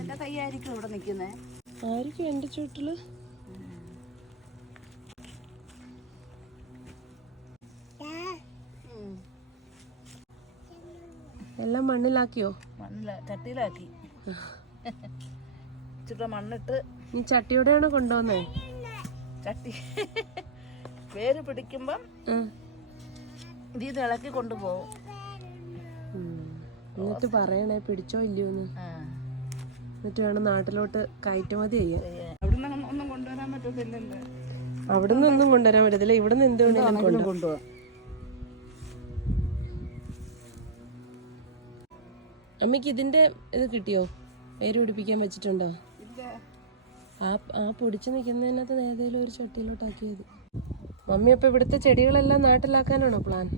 എന്റെ തൈയായിരിക്കും ഇവിടെ നിക്കുന്നേ. ആയിരിക്കും എന്റെ ചുട്ടില്. എല്ലാം മണ്ണിലാക്കിയോ? ചട്ടിയിലാക്കി. ഇച്ചിരി മണ്ണിട്ട്. നീ ചട്ടിയോടെയാണോ കൊണ്ടുവന്നേ? ചട്ടി വേര് പിടിക്കുമ്പം ഇത് ഇളക്കി കൊണ്ടുപോകും. എന്നിട്ട് പറയണേ പിടിച്ചോ ഇല്ലയോന്ന്. എന്നിട്ട് വേണം നാട്ടിലോട്ട് കയറ്റുമതി ചെയ്യാൻ. അവിടുന്ന് ഒന്നും കൊണ്ടുവരാൻ പറ്റത്തില്ലല്ലോ. അവിടുന്ന് ഒന്നും കൊണ്ടുവരാൻ പറ്റത്തില്ല. ഇവിടുന്ന് എന്ത് വേണമെങ്കിലും കൊണ്ടുപോകാം. അമ്മയ്ക്ക് ഇതിന്റെ ഇത് കിട്ടിയോ? വേര് പിടിപ്പിക്കാൻ വെച്ചിട്ടുണ്ടോ? ആ പൊടിച്ചു നിൽക്കുന്നതിനകത്ത് ഏതെങ്കിലും ഒരു ചട്ടിയിലോട്ടാക്കിയത്. മമ്മി അപ്പൊ ഇവിടുത്തെ ചെടികളെല്ലാം നാട്ടിലാക്കാനാണോ പ്ലാൻ?